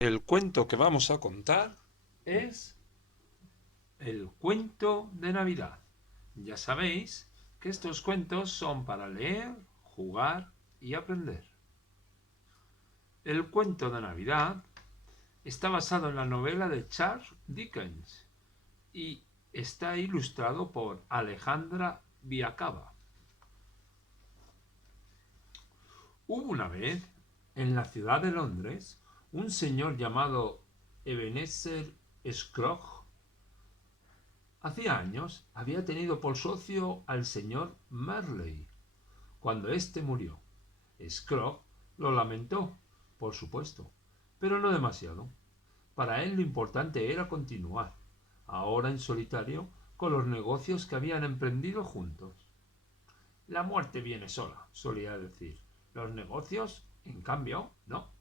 El cuento que vamos a contar es el cuento de Navidad. Ya sabéis que estos cuentos son para leer, jugar y aprender. El cuento de Navidad está basado en la novela de Charles Dickens y está ilustrado por Alejandra Viacaba. Hubo una vez, en la ciudad de Londres, un señor llamado Ebenezer Scrooge. Hacía años había tenido por socio al señor Marley. Cuando éste murió, Scrooge lo lamentó, por supuesto, pero no demasiado. Para él lo importante era continuar, ahora en solitario, con los negocios que habían emprendido juntos. La muerte viene sola, solía decir. Los negocios, en cambio, no.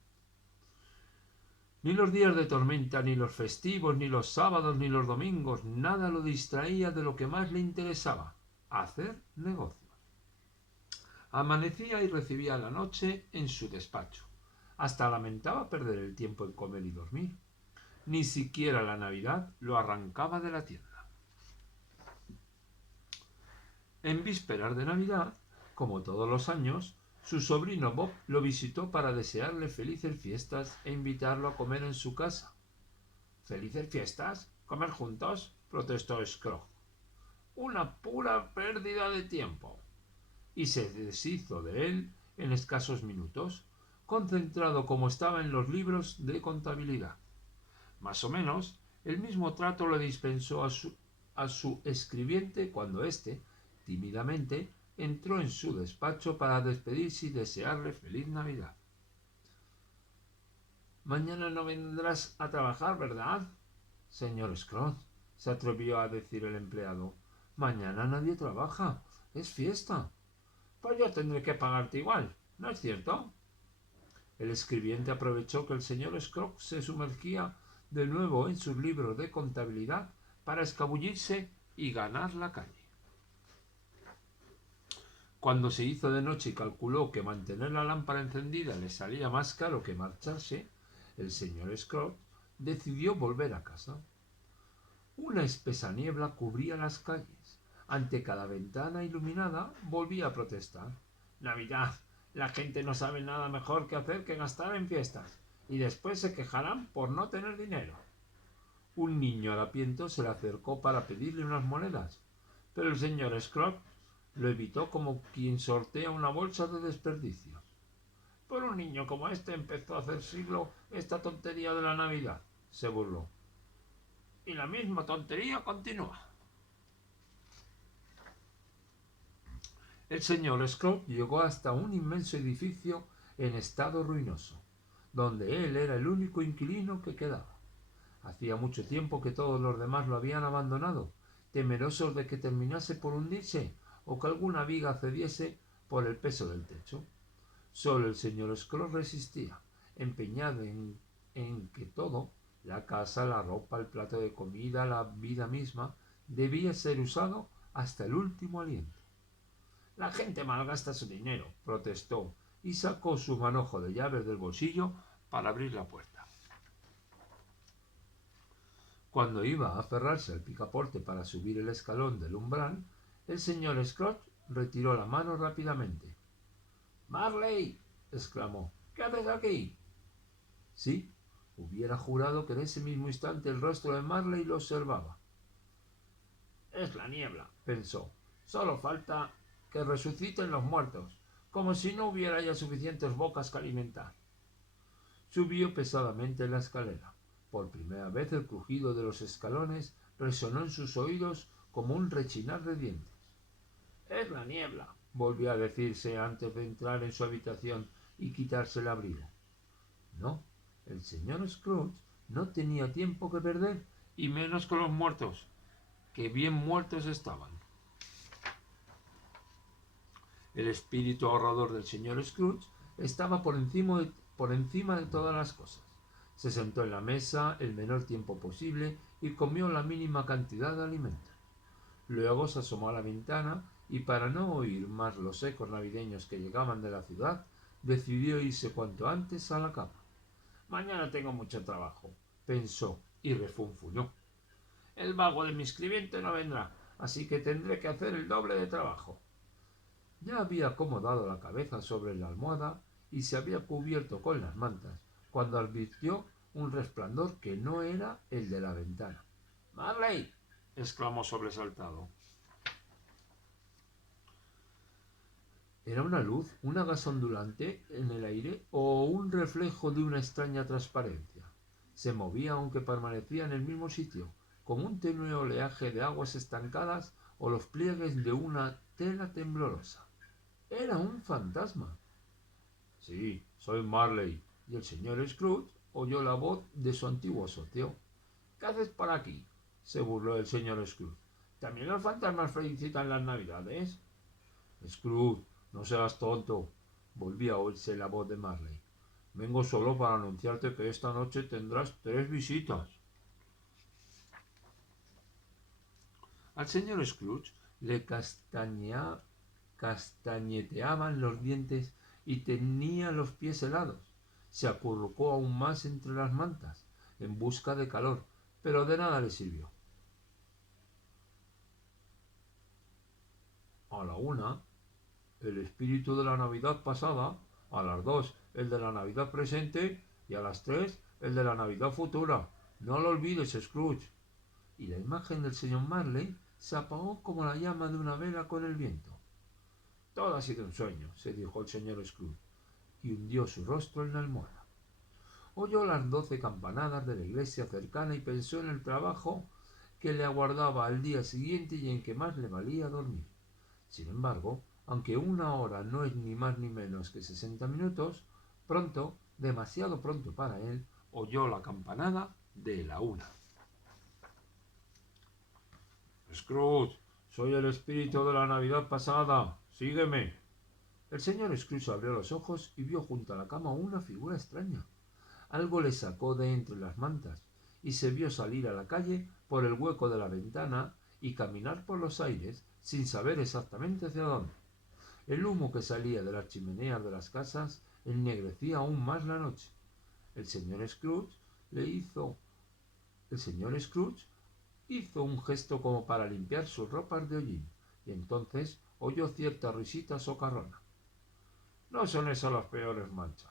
Ni los días de tormenta, ni los festivos, ni los sábados, ni los domingos, nada lo distraía de lo que más le interesaba, hacer negocios. Amanecía y recibía la noche en su despacho. Hasta lamentaba perder el tiempo en comer y dormir. Ni siquiera la Navidad lo arrancaba de la tienda. En vísperas de Navidad, como todos los años, su sobrino Bob lo visitó para desearle felices fiestas e invitarlo a comer en su casa. ¿Felices fiestas? ¿Comer juntos?, protestó Scrooge. Una pura pérdida de tiempo. Y se deshizo de él en escasos minutos, concentrado como estaba en los libros de contabilidad. Más o menos, el mismo trato le dispensó a su escribiente cuando éste, tímidamente, entró en su despacho para despedirse y desearle feliz Navidad. Mañana no vendrás a trabajar, ¿verdad, señor Scrooge? Se atrevió a decir el empleado. Mañana nadie trabaja. Es fiesta. Pues yo tendré que pagarte igual, ¿no es cierto? El escribiente aprovechó que el señor Scrooge se sumergía de nuevo en sus libros de contabilidad para escabullirse y ganar la calle. Cuando se hizo de noche y calculó que mantener la lámpara encendida le salía más caro que marcharse, el señor Scrooge decidió volver a casa. Una espesa niebla cubría las calles. Ante cada ventana iluminada volvía a protestar. Navidad. La gente no sabe nada mejor que hacer que gastar en fiestas. Y después se quejarán por no tener dinero. Un niño harapiento se le acercó para pedirle unas monedas, pero el señor Scrooge lo evitó como quien sortea una bolsa de desperdicios. Por un niño como este empezó a hacer siglo esta tontería de la Navidad, se burló. Y la misma tontería continúa. El señor Scrooge llegó hasta un inmenso edificio en estado ruinoso, donde él era el único inquilino que quedaba. Hacía mucho tiempo que todos los demás lo habían abandonado, temerosos de que terminase por hundirse o que alguna viga cediese por el peso del techo. Solo el señor Scrooge resistía, empeñado en que todo, la casa, la ropa, el plato de comida, la vida misma, debía ser usado hasta el último aliento. La gente malgasta su dinero, protestó, y sacó su manojo de llaves del bolsillo para abrir la puerta. Cuando iba a aferrarse al picaporte para subir el escalón del umbral, el señor Scrooge retiró la mano rápidamente. —¡Marley! —exclamó—, ¿qué haces aquí? Sí, hubiera jurado que en ese mismo instante el rostro de Marley lo observaba. Es la niebla, pensó. Solo falta que resuciten los muertos, como si no hubiera ya suficientes bocas que alimentar. Subió pesadamente la escalera. Por primera vez el crujido de los escalones resonó en sus oídos como un rechinar de dientes. Es la niebla, volvió a decirse antes de entrar en su habitación y quitarse el abrigo. No, el señor Scrooge no tenía tiempo que perder, y menos con los muertos, que bien muertos estaban. El espíritu ahorrador del señor Scrooge estaba por encima de todas las cosas. Se sentó en la mesa el menor tiempo posible y comió la mínima cantidad de alimentos. Luego se asomó a la ventana y, para no oír más los ecos navideños que llegaban de la ciudad, decidió irse cuanto antes a la cama. Mañana tengo mucho trabajo, pensó y refunfuñó. El vago de mi escribiente no vendrá, así que tendré que hacer el doble de trabajo. Ya había acomodado la cabeza sobre la almohada y se había cubierto con las mantas, cuando advirtió un resplandor que no era el de la ventana. —¡Marley! —exclamó sobresaltado. ¿Era una luz, una gasa ondulante en el aire o un reflejo de una extraña transparencia? Se movía aunque permanecía en el mismo sitio, como un tenue oleaje de aguas estancadas o los pliegues de una tela temblorosa. Era un fantasma. Sí, soy Marley. Y el señor Scrooge oyó la voz de su antiguo socio. ¿Qué haces por aquí? Se burló el señor Scrooge. ¿También los fantasmas felicitan las navidades? Scrooge, no seas tonto. Volvía a oírse la voz de Marley. Vengo solo para anunciarte que esta noche tendrás 3 visitas. Al señor Scrooge le castañeteaban los dientes y tenía los pies helados. Se acurrucó aún más entre las mantas, en busca de calor, pero de nada le sirvió. A la 1, el espíritu de la Navidad pasada; a las 2, el de la Navidad presente; y a las 3, el de la Navidad futura. No lo olvides, Scrooge. Y la imagen del señor Marley se apagó como la llama de una vela con el viento. Todo ha sido un sueño, se dijo el señor Scrooge, y hundió su rostro en la almohada. Oyó las 12 campanadas de la iglesia cercana y pensó en el trabajo que le aguardaba al día siguiente y en que más le valía dormir. Sin embargo, aunque 1 hora no es ni más ni menos que 60 minutos, pronto, demasiado pronto para él, oyó la campanada de la 1. Scrooge, soy el espíritu de la Navidad pasada. Sígueme. El señor Scrooge abrió los ojos y vio junto a la cama una figura extraña. Algo le sacó de entre las mantas y se vio salir a la calle por el hueco de la ventana y caminar por los aires sin saber exactamente hacia dónde. El humo que salía de las chimeneas de las casas ennegrecía aún más la noche. El señor Scrooge hizo un gesto como para limpiar sus ropas de hollín y entonces oyó cierta risita socarrona. No son esas las peores manchas.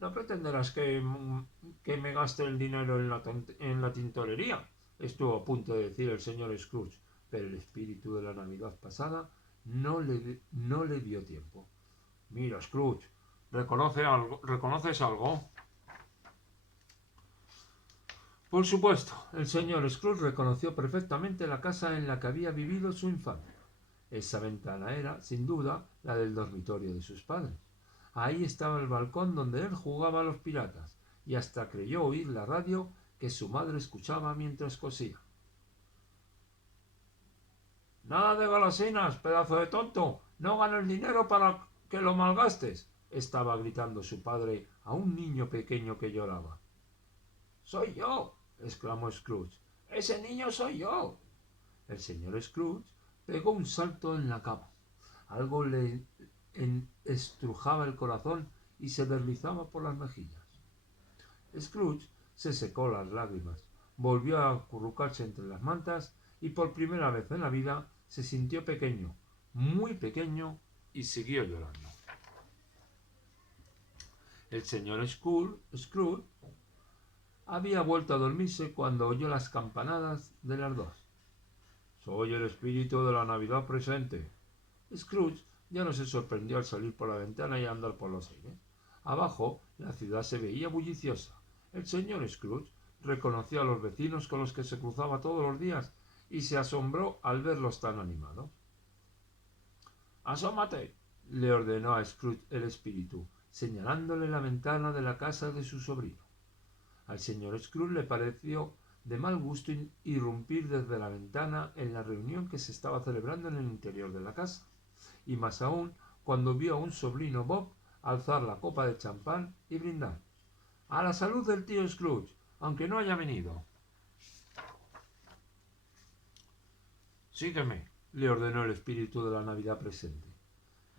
No pretenderás que me gaste el dinero en la tintorería, estuvo a punto de decir el señor Scrooge, pero el espíritu de la Navidad pasada no le dio tiempo. Mira, Scrooge, ¿reconoces algo? Por supuesto, el señor Scrooge reconoció perfectamente la casa en la que había vivido su infancia. Esa ventana era, sin duda, la del dormitorio de sus padres. Ahí estaba el balcón donde él jugaba a los piratas, y hasta creyó oír la radio que su madre escuchaba mientras cosía. Nada de golosinas, pedazo de tonto. No gano el dinero para que lo malgastes, estaba gritando su padre a un niño pequeño que lloraba. Soy yo, exclamó Scrooge. Ese niño soy yo. El señor Scrooge pegó un salto en la cama. Algo le estrujaba el corazón y se deslizaba por las mejillas. Scrooge se secó las lágrimas, volvió a acurrucarse entre las mantas y por primera vez en la vida se sintió pequeño, muy pequeño, y siguió llorando. El señor Scrooge había vuelto a dormirse cuando oyó las campanadas de las 2. Soy el espíritu de la Navidad presente. Scrooge ya no se sorprendió al salir por la ventana y andar por los aires. Abajo la ciudad se veía bulliciosa. El señor Scrooge reconoció a los vecinos con los que se cruzaba todos los días y se asombró al verlos tan animados. —Asómate —le ordenó a Scrooge el espíritu, señalándole la ventana de la casa de su sobrino. Al señor Scrooge le pareció de mal gusto irrumpir desde la ventana en la reunión que se estaba celebrando en el interior de la casa, y más aún cuando vio a un sobrino Bob alzar la copa de champán y brindar. —A la salud del tío Scrooge, aunque no haya venido. —Sígueme —le ordenó el espíritu de la Navidad presente.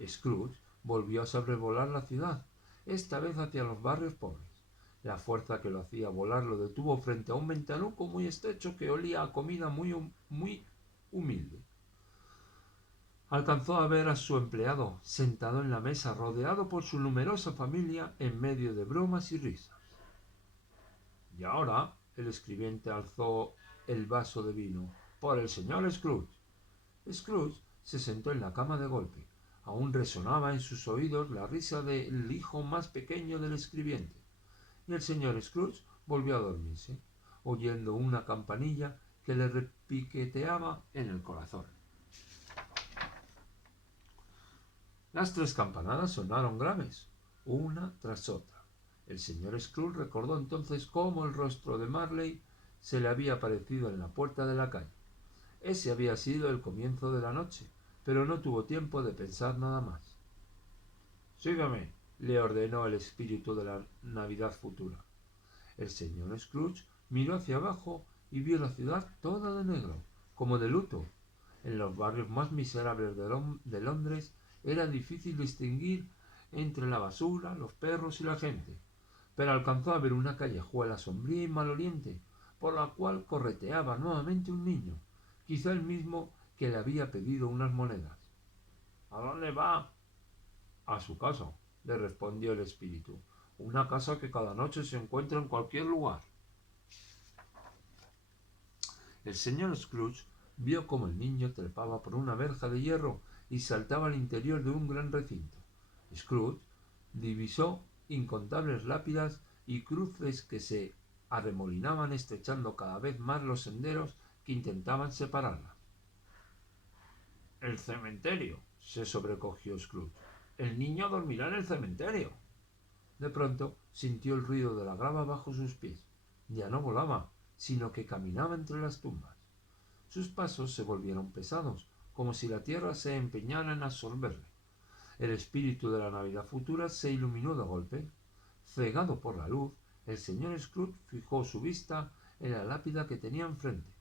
Scrooge volvió a sobrevolar la ciudad, esta vez hacia los barrios pobres. La fuerza que lo hacía volar lo detuvo frente a un ventanuco muy estrecho que olía a comida muy humilde. Alcanzó a ver a su empleado sentado en la mesa rodeado por su numerosa familia en medio de bromas y risas. Y ahora el escribiente alzó el vaso de vino por el señor Scrooge. Scrooge se sentó en la cama de golpe. Aún resonaba en sus oídos la risa del hijo más pequeño del escribiente. Y el señor Scrooge volvió a dormirse, oyendo una campanilla que le repiqueteaba en el corazón. Las 3 campanadas sonaron graves, una tras otra. El señor Scrooge recordó entonces cómo el rostro de Marley se le había aparecido en la puerta de la calle. Ese había sido el comienzo de la noche, pero no tuvo tiempo de pensar nada más. Sígame, le ordenó el espíritu de la Navidad futura. El señor Scrooge miró hacia abajo y vio la ciudad toda de negro, como de luto. En los barrios más miserables de Londres era difícil distinguir entre la basura, los perros y la gente, pero alcanzó a ver una callejuela sombría y maloliente, por la cual correteaba nuevamente un niño, quizá el mismo que le había pedido unas monedas. ¿A dónde va? A su casa, le respondió el espíritu, una casa que cada noche se encuentra en cualquier lugar. El señor Scrooge vio cómo el niño trepaba por una verja de hierro y saltaba al interior de un gran recinto. Scrooge divisó incontables lápidas y cruces que se arremolinaban estrechando cada vez más los senderos que intentaban separarla. El cementerio, se sobrecogió Scrooge. El niño dormirá en el cementerio. De pronto sintió el ruido de la grava bajo sus pies. Ya no volaba, sino que caminaba entre las tumbas. Sus pasos se volvieron pesados, como si la tierra se empeñara en absorberle. El espíritu de la Navidad futura se iluminó de golpe. Cegado por la luz, el señor Scrooge fijó su vista en la lápida que tenía enfrente.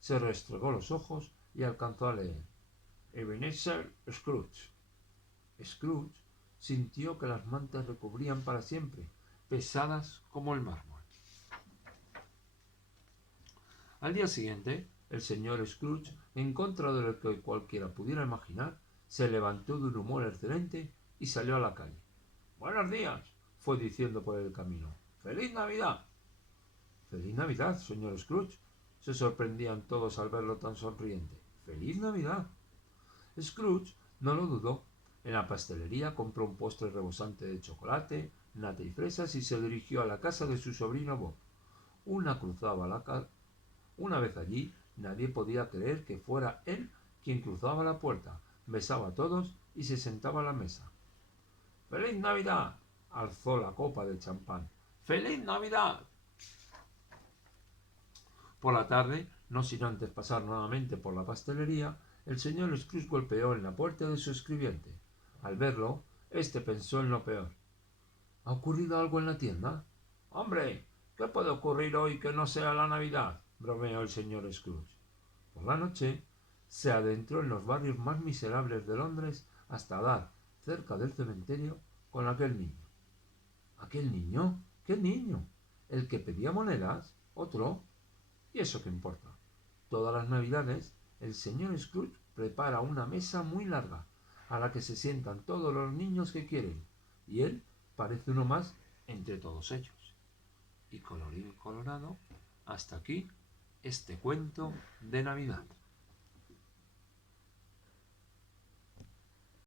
Se restregó los ojos y alcanzó a leer: Ebenezer Scrooge. Scrooge sintió que las mantas le cubrían para siempre, pesadas como el mármol. Al día siguiente, el señor Scrooge, en contra de lo que cualquiera pudiera imaginar, se levantó de un humor excelente y salió a la calle. «Buenos días», fue diciendo por el camino. «¡Feliz Navidad!». «¡Feliz Navidad, señor Scrooge!», se sorprendían todos al verlo tan sonriente. «¡Feliz Navidad!». Scrooge no lo dudó. En la pastelería compró un postre rebosante de chocolate, nata y fresas y se dirigió a la casa de su sobrino Bob. Una vez allí, nadie podía creer que fuera él quien cruzaba la puerta, besaba a todos y se sentaba a la mesa. ¡Feliz Navidad!, alzó la copa de champán. ¡Feliz Navidad! Por la tarde, no sin antes pasar nuevamente por la pastelería, el señor Scrooge golpeó en la puerta de su escribiente. Al verlo, éste pensó en lo peor. ¿Ha ocurrido algo en la tienda? ¡Hombre! ¿Qué puede ocurrir hoy que no sea la Navidad?, bromeó el señor Scrooge. Por la noche se adentró en los barrios más miserables de Londres hasta dar, cerca del cementerio, con aquel niño. ¿Aquel niño? ¿Qué niño? ¿El que pedía monedas? ¿Otro? ¿Y eso qué importa? Todas las Navidades el señor Scrooge prepara una mesa muy larga, a la que se sientan todos los niños que quieren, y él parece uno más entre todos ellos. Y colorín colorado, hasta aquí este cuento de Navidad.